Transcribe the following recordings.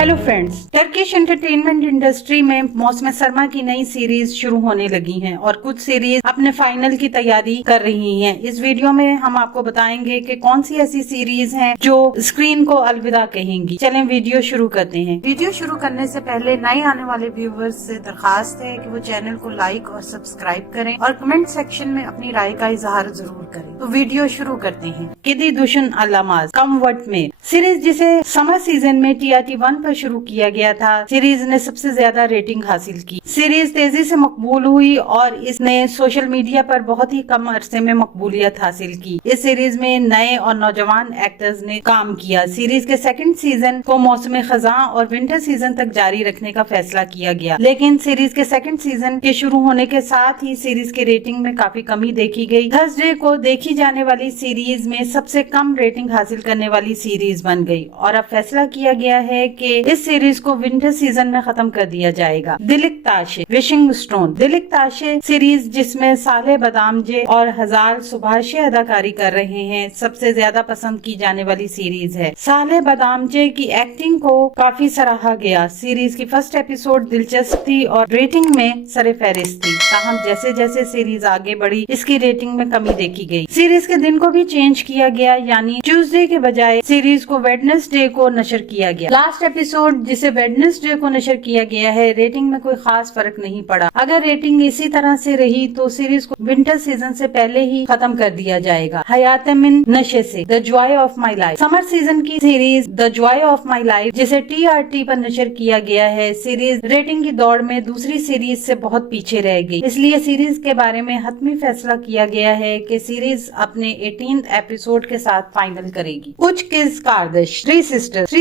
Hello friends, Turkish entertainment industry में मौसम सरमा की नई सीरीज शुरू होने लगी हैं और कुछ सीरीज अपने फाइनल की तैयारी कर रही हैं। इस वीडियो में हम आपको बताएंगे कि कौन सी ऐसी सीरीज हैं जो स्क्रीन को अलविदा कहेंगी। चलें वीडियो शुरू करते हैं। वीडियो शुरू करने से पहले नए आने वाले व्यूवर्स से दरखास्त है कि वो चैनल को लाइक और सब्सक्राइब करें और कमेंट सेक्शन में अपनी राय का इजहार जरूर करें। तो वीडियो शुरू करते हैं। किदी दुशन अलामाज कम वक्त में सीरीज, जिसे समर सीजन में TRT 1 पर शुरू किया गया था, सीरीज ने सबसे ज्यादा रेटिंग हासिल की। सीरीज तेजी से मकबूल हुई और इसने सोशल मीडिया पर बहुत ही कम अरसे में मकबूलियत हासिल की। इस सीरीज में नए और नौजवान एक्टर्स ने काम किया। सीरीज के सेकंड सीजन को मौसम खज़ां और विंटर सीजन तक जारी रखने का फैसला किया गया, लेकिन सीरीज के सेकंड सीजन के शुरू होने के साथ ही सीरीज की रेटिंग में काफी कमी देखी गई। थर्सडे को देखी जाने वाली सीरीज में सबसे कम रेटिंग हासिल करने वाली सीरीज बन गई और अब फैसला किया गया है कि इस सीरीज को विंटर सीजन में खत्म कर दिया जाएगा। दिलिक ताशे विशिंग स्टोन दिलिक ताशे सीरीज, जिसमें साले बदामजे और हजार सुभाषे अदाकारी कर रहे हैं, सबसे ज्यादा पसंद की जाने वाली सीरीज है। साले बदामजे की एक्टिंग को काफी सराहा गया। सीरीज की फर्स्ट एपिसोड दिलचस्प थी और रेटिंग में सरे फहरिस्त थी, ताहम जैसे जैसे सीरीज आगे बढ़ी इसकी रेटिंग में कमी देखी गई। सीरीज के दिन को भी चेंज किया गया, यानी ट्यूसडे के बजाय सीरीज को वेडनेसडे को नशर किया गया। लास्ट एपिसोड, जिसे वेडनेसडे को नशर किया गया है, रेटिंग में कोई खास फर्क नहीं पड़ा। अगर रेटिंग इसी तरह से रही तो सीरीज को विंटर सीजन से पहले ही खत्म कर दिया जाएगा। हयात मिन नशे से the joy of my life summer season की series the joy of my life, जिसे TRT पर नशर किया गया है, सीरीज रेटिंग की दौड़ में दूसरी सीरीज से बहुत पीछे रह गई। इसलिए सीरीज के बारे में हतमी फैसला किया गया है कि सीरीज अपने 18th एपिसोड के साथ फाइनल करेगी। कुछ किस कार्दिश थ्री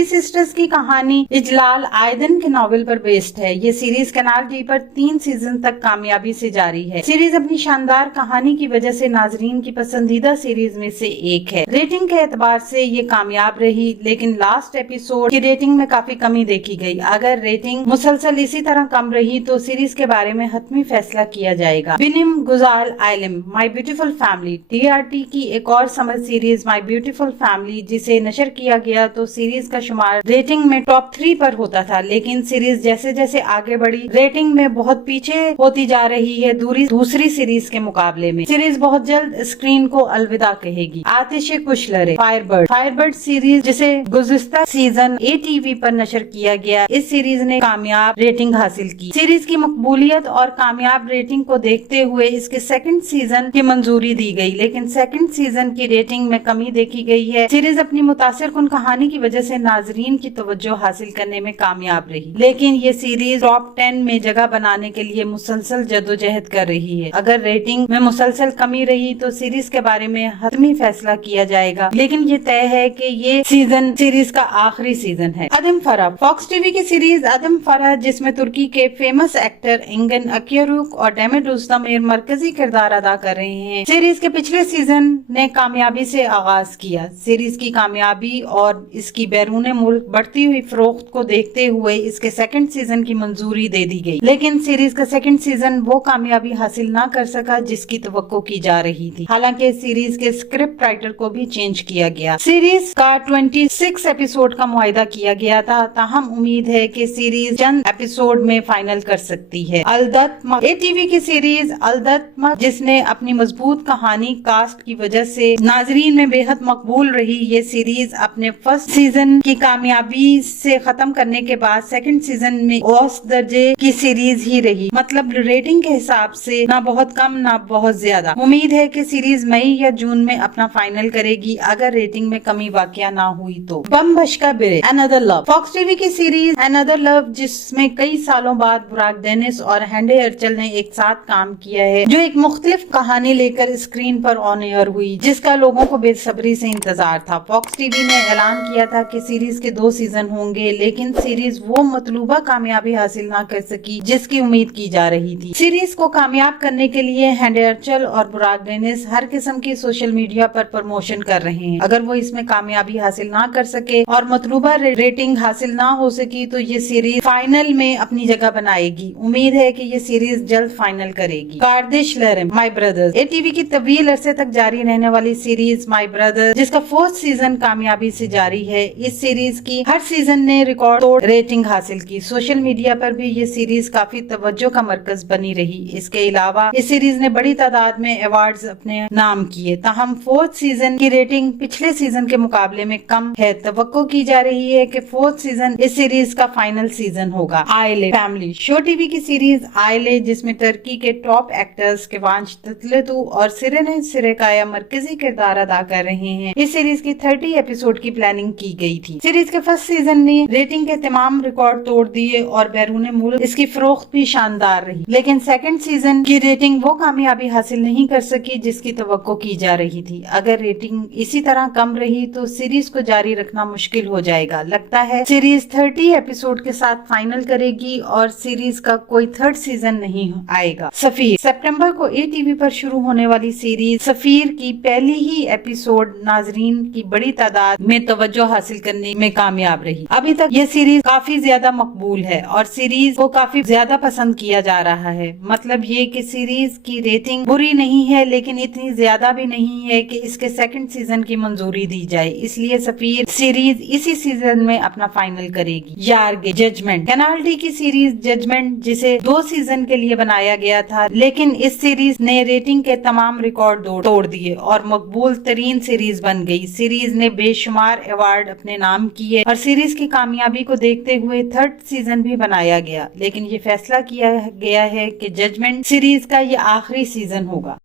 सिस्टर्स की कहानी इजलाल आयदन के नॉवेल पर बेस्ड है। ये सीरीज कैनाल D पर 3 सीजन तक कामयाबी से जारी है। सीरीज अपनी शानदार कहानी की वजह से नाजरीन की पसंदीदा सीरीज में से एक है। रेटिंग के एतबार से ये कामयाब रही, लेकिन लास्ट एपिसोड की रेटिंग में काफी कमी देखी गई। अगर रेटिंग मुसलसल इसी तरह कम रही तो सीरीज के बारे में हतमी फैसला किया जाएगा। बिनिम गुजाल आइलम माई ब्यूटीफुल फैमिली TRT की एक और summer series my beautiful family, जिसे नशर किया गया तो सीरीज का शुमार रेटिंग में टॉप 3 पर होता था, लेकिन सीरीज जैसे जैसे आगे बढ़ी रेटिंग में बहुत पीछे होती जा रही है दूसरी सीरीज के मुकाबले में। सीरीज बहुत जल्द स्क्रीन को अलविदा कहेगी। आतिश कुशलरे फायरबर्ड सीरीज, जिसे गुज़िश्ता सीजन ATV पर नशर किया गया, इस सीरीज ने कामयाब रेटिंग हासिल की। सीरीज की मकबूलियत और कामयाब रेटिंग को देखते हुए इसके सेकंड सीजन की मंजूरी दी गई, लेकिन सेकंड सीजन की रेटिंग में कमी देखी गई है। सीरीज अपनी मुतासिर कुन कहानी की वजह से नाजरीन की तवज्जो हासिल करने में कामयाब रही, लेकिन ये सीरीज टॉप 10 में जगह बनाने के लिए मुसलसल जद्दोजहद कर रही है। अगर रेटिंग में मुसलसल कमी रही तो सीरीज के बारे में हतमी फैसला किया जाएगा, लेकिन ये तय है कि ये सीजन सीरीज का आखिरी सीजन है। अदम फराह फॉक्स टीवी की सीरीज अदम फराह, जिसमें तुर्की के फेमस एक्टर इंगन अकियरुक और डेमिट उज़दमिर मरकजी किरदार अदा कर रहे हैं। सीरीज के पिछले सीजन ने कामयाबी से आगाज किया। सीरीज की कामयाबी और इसकी बैरून मुल्क बढ़ती हुई फरोख्त को देखते हुए इसके सेकंड सीजन की मंजूरी दे दी गई, लेकिन सीरीज का सेकंड सीजन वो कामयाबी हासिल ना कर सका जिसकी तवक्को की जा रही थी। हालांकि सीरीज के स्क्रिप्ट राइटर को भी चेंज किया गया। सीरीज का 26 एपिसोड का मुआहिदा किया गया था, ताहम उम्मीद है कि सीरीज चंद एपिसोड में फाइनल कर सकती है। अलदत्म ATV की सीरीज अलदत्म, जिसने अपनी मजबूत कहानी कास्ट की वजह से नाजरीन में बेहद मकबूल रही, ये सीरीज अपने फर्स्ट सीजन की कामयाबी से खत्म करने के बाद सेकंड सीजन में औसत दर्जे की सीरीज ही रही, मतलब रेटिंग के हिसाब से ना बहुत कम ना बहुत ज्यादा। उम्मीद है कि सीरीज मई या जून में अपना फाइनल करेगी, अगर रेटिंग में कमी वाकया ना हुई तो। बम बशका बिरे अनदर लव फॉक्स टीवी की सीरीज अनदर लव, जिसमें कई सालों बाद बुराक डेनिस और हैंडे अर्चल ने एक साथ काम किया है, जो एक मुख्तलिफ कहानी लेकर स्क्रीन पर ऑन एयर हुई, जिसका लोगों को बेसब्री से इंतजार था। फॉक्स टीवी ने ऐलान किया था कि सीरीज के 2 सीजन होंगे, लेकिन सीरीज वो मतलूबा कामयाबी हासिल ना कर सकी जिसकी उम्मीद की जा रही थी। सीरीज को कामयाब करने के लिए हैंडे अर्चल और बुराक डेनिस हर किस्म की सोशल मीडिया पर प्रमोशन कर रहे हैं। अगर वो इसमें कामयाबी हासिल ना कर सके और मतलूबा रेटिंग हासिल ना हो सकी तो ये सीरीज फाइनल में अपनी जगह बनाएगी। उम्मीद है कि ये सीरीज जल्द फाइनल करेगी। कार्दिश लरम माई ब्रदर्स ATV की तवील अरसे तक जारी रहने वाली सीरीज माई ब्रदर्स, जिसका 4th सीजन कामयाबी से जारी है। इस सीरीज की हर सीजन ने रिकॉर्ड तोड़ रेटिंग हासिल की। सोशल मीडिया पर भी ये सीरीज काफी तवज्जो का मरकज बनी रही। इसके अलावा इस सीरीज ने बड़ी तादाद में अवार्ड्स अपने नाम किए। ताहम 4th सीजन की रेटिंग पिछले सीजन के मुकाबले में कम है। तवक्को की जा रही है कि 4th सीजन इस सीरीज का फाइनल सीजन होगा। आइले फैमिली शो टीवी की सीरीज आइले, जिसमें टर्की के टॉप एक्टर्स किवांश ततलेतू और सिरेने सिरेकाया मरकजी किरदार अदा कर रहे हैं। इस सीरीज की 30 एपिसोड की प्लानिंग की गई थी। सीरीज के फर्स्ट सीजन ने रेटिंग के तमाम रिकॉर्ड तोड़ दिए और बैरून मुल्क इसकी फरोख्त भी शानदार रही, लेकिन सेकंड सीजन की रेटिंग वो कामयाबी हासिल नहीं कर सकी जिसकी तवक्को की जा रही थी। अगर रेटिंग इसी तरह कम रही तो सीरीज को जारी रखना मुश्किल हो जाएगा। लगता है सीरीज 30 एपिसोड के साथ फाइनल करेगी और सीरीज का कोई थर्ड सीजन नहीं आएगा। सफीर सितंबर को ATV पर शुरू होने वाली सीरीज सफीर की पहली ही एपिसोड नाजरीन की बड़ी तादाद में तवज्जो हासिल करने में कामयाब रही। अभी तक ये सीरीज काफी ज्यादा मकबूल है और सीरीज को काफी ज्यादा पसंद किया जा रहा है। मतलब ये कि सीरीज की रेटिंग बुरी नहीं है, लेकिन इतनी ज्यादा भी नहीं है कि इसके सेकंड सीजन की मंजूरी दी जाए। इसलिए सफीर सीरीज इसी सीजन में अपना फाइनल करेगी। यारगे जजमेंट कैनाल डी की सीरीज जजमेंट, जिसे 2 सीजन के लिए बनाया गया था, लेकिन इस सीरीज ने रेटिंग के तमाम रिकॉर्ड तोड़ दिए और मकबूल तरीन सीरीज बन गई। सीरीज ने बेशुमार अवार्ड अपने नाम किए और सीरीज की कामयाबी को देखते हुए थर्ड सीजन भी बनाया गया, लेकिन ये फैसला किया गया है कि जजमेंट सीरीज का ये आखिरी सीजन होगा।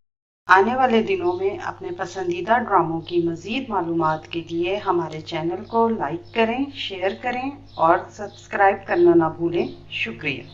आने वाले दिनों में अपने पसंदीदा ड्रामों की मजीद मालूमात के लिए हमारे चैनल को लाइक करें, शेयर करें और सब्सक्राइब करना ना भूलें। शुक्रिया।